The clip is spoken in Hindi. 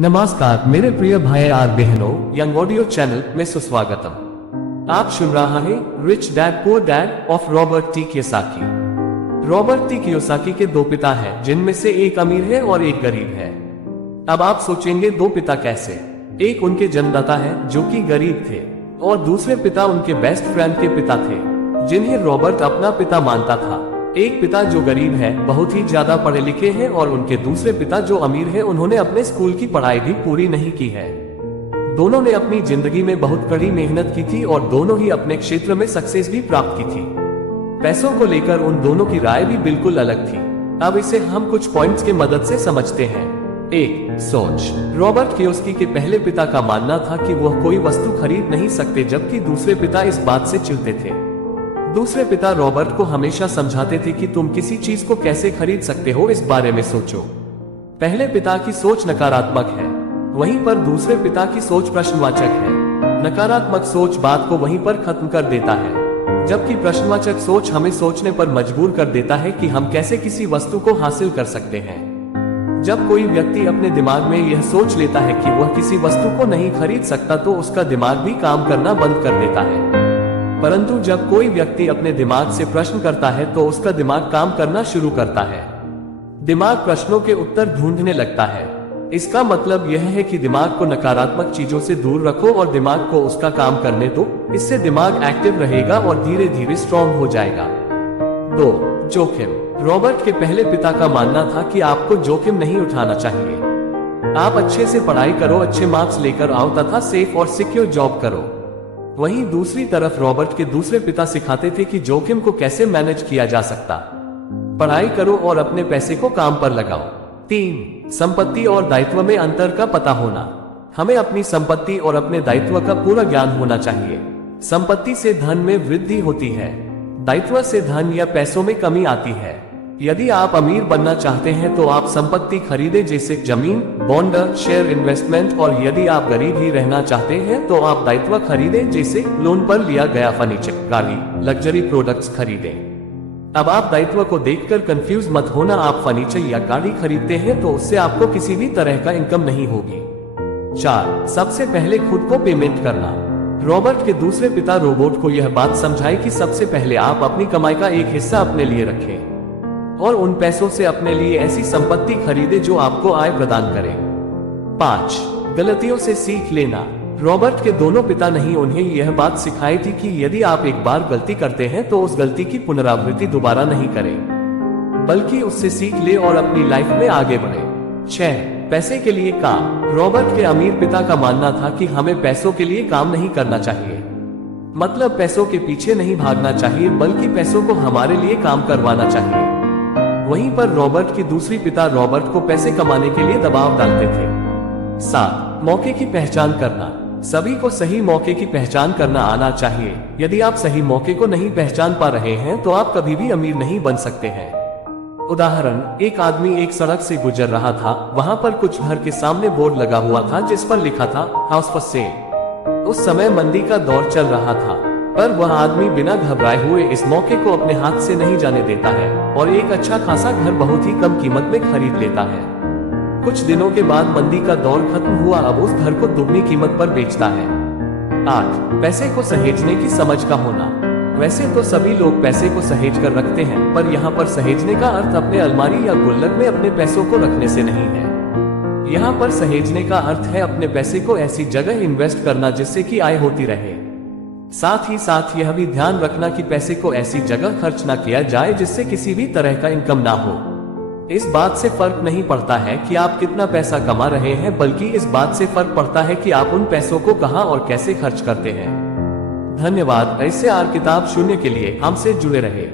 नमस्कार मेरे प्रिय भाई और बहनों, यंग ऑडियो चैनल में सुस्वागतम। आप सुन रहा है rich dad poor dad of Robert T Kiyosaki. Robert T Kiyosaki के दो पिता हैं, जिनमें से एक अमीर है और एक गरीब है। अब आप सोचेंगे दो पिता कैसे? एक उनके जन्मदाता है जो कि गरीब थे, और दूसरे पिता उनके बेस्ट फ्रेंड के पिता थे, जिन्हें रॉबर्ट अपना पिता मानता था। एक पिता जो गरीब है, बहुत ही ज्यादा पढ़े लिखे हैं, और उनके दूसरे पिता जो अमीर है, उन्होंने अपने स्कूल की पढ़ाई भी पूरी नहीं की है। दोनों ने अपनी जिंदगी में बहुत कड़ी मेहनत की थी और दोनों ही अपने क्षेत्र में सक्सेस भी प्राप्त की थी। पैसों को लेकर उन दोनों की राय भी बिल्कुल अलग थी। अब इसे हम कुछ पॉइंट्स की मदद से समझते हैं। एक, सोच। रॉबर्ट कियोसाकी के पहले पिता का मानना था कि वह कोई वस्तु खरीद नहीं सकते, जबकि दूसरे पिता इस बात से चिढ़ते थे। दूसरे पिता रॉबर्ट को हमेशा समझाते थे कि तुम किसी चीज को कैसे खरीद सकते हो, इस बारे में सोचो। पहले पिता की सोच नकारात्मक है, वहीं पर दूसरे पिता की सोच प्रश्नवाचक है। नकारात्मक सोच बात को वहीं पर खत्म कर देता है, जबकि प्रश्नवाचक सोच हमें सोचने पर मजबूर कर देता है कि हम कैसे किसी वस्तु को हासिल कर सकते हैं। जब कोई व्यक्ति अपने दिमाग में यह सोच लेता है कि वह किसी वस्तु को नहीं खरीद सकता, तो उसका दिमाग भी काम करना बंद कर देता है। परंतु जब कोई व्यक्ति अपने दिमाग से प्रश्न करता है, तो उसका दिमाग काम करना शुरू करता है। दिमाग प्रश्नों के उत्तर ढूंढने लगता है। इसका मतलब यह है कि दिमाग को नकारात्मक चीजों से दूर रखो और दिमाग को उसका काम करने दो। इससे दिमाग एक्टिव रहेगा और धीरे धीरे स्ट्रॉन्ग हो जाएगा। 2, जोखिम। रॉबर्ट के पहले पिता का मानना था कि आपको जोखिम नहीं उठाना चाहिए। आप अच्छे से पढ़ाई करो, अच्छे मार्क्स लेकर आओ तथा सेफ और सिक्योर जॉब करो। वहीं दूसरी तरफ रॉबर्ट के दूसरे पिता सिखाते थे कि जोखिम को कैसे मैनेज किया जा सकता। पढ़ाई करो और अपने पैसे को काम पर लगाओ। 3, संपत्ति और दायित्व में अंतर का पता होना। हमें अपनी संपत्ति और अपने दायित्व का पूरा ज्ञान होना चाहिए। संपत्ति से धन में वृद्धि होती है, दायित्व से धन या पैसों में कमी आती है। यदि आप अमीर बनना चाहते हैं तो आप संपत्ति खरीदे, जैसे जमीन, बॉन्ड, शेयर, इन्वेस्टमेंट, और यदि आप गरीब ही रहना चाहते हैं तो आप दायित्व खरीदे, जैसे लोन पर लिया गया फर्नीचर, गाड़ी, लग्जरी प्रोडक्ट्स खरीदें। अब आप दायित्व को देखकर कंफ्यूज मत होना। आप फर्नीचर या गाड़ी खरीदते हैं तो उससे आपको किसी भी तरह का इनकम नहीं होगी। 4, सबसे पहले खुद को पेमेंट करना। रॉबर्ट के दूसरे पिता रोबोट को यह बात समझाई कि सबसे पहले आप अपनी कमाई का एक हिस्सा अपने लिए रखें और उन पैसों से अपने लिए ऐसी संपत्ति खरीदे जो आपको आय प्रदान करे। 5, गलतियों से सीख लेना। रॉबर्ट के दोनों पिता नहीं उन्हें यह बात सिखाई थी कि यदि आप एक बार गलती करते हैं तो उस गलती की पुनरावृत्ति दोबारा नहीं करें, बल्कि उससे सीख ले और अपनी लाइफ में आगे बढ़े। 6, पैसे के लिए काम। रॉबर्ट के अमीर पिता का मानना था कि हमें पैसों के लिए काम नहीं करना चाहिए, मतलब पैसों के पीछे नहीं भागना चाहिए, बल्कि पैसों को हमारे लिए काम करवाना चाहिए। वहीं पर रॉबर्ट की दूसरी पिता रॉबर्ट को पैसे कमाने के लिए दबाव डालते थे। 7, मौके की पहचान करना। सभी को सही मौके की पहचान करना आना चाहिए। यदि आप सही मौके को नहीं पहचान पा रहे हैं तो आप कभी भी अमीर नहीं बन सकते हैं। उदाहरण, एक आदमी एक सड़क से गुजर रहा था। वहां पर कुछ घर के सामने बोर्ड लगा हुआ था जिस पर लिखा था हाउस फॉर सेल। उस समय मंदी का दौर चल रहा था, पर वह आदमी बिना घबराए हुए इस मौके को अपने हाथ से नहीं जाने देता है और एक अच्छा खासा घर बहुत ही कम कीमत में खरीद लेता है। कुछ दिनों के बाद मंदी का दौर खत्म हुआ, अब उस घर को दुगनी कीमत पर बेचता है। 8, पैसे को सहेजने की समझ का होना। वैसे तो सभी लोग पैसे को सहेज कर रखते हैं, पर यहाँ पर सहेजने का अर्थ अपने अलमारी या गुल्लक में अपने पैसों को रखने से नहीं है। यहाँ पर सहेजने का अर्थ है अपने पैसे को ऐसी जगह इन्वेस्ट करना जिससे कि आय होती रहे। साथ ही साथ यह भी ध्यान रखना कि पैसे को ऐसी जगह खर्च ना किया जाए जिससे किसी भी तरह का इनकम ना हो। इस बात से फर्क नहीं पड़ता है कि आप कितना पैसा कमा रहे हैं, बल्कि इस बात से फर्क पड़ता है कि आप उन पैसों को कहां और कैसे खर्च करते हैं। धन्यवाद। ऐसे और किताब सुनने के लिए हमसे जुड़े रहे।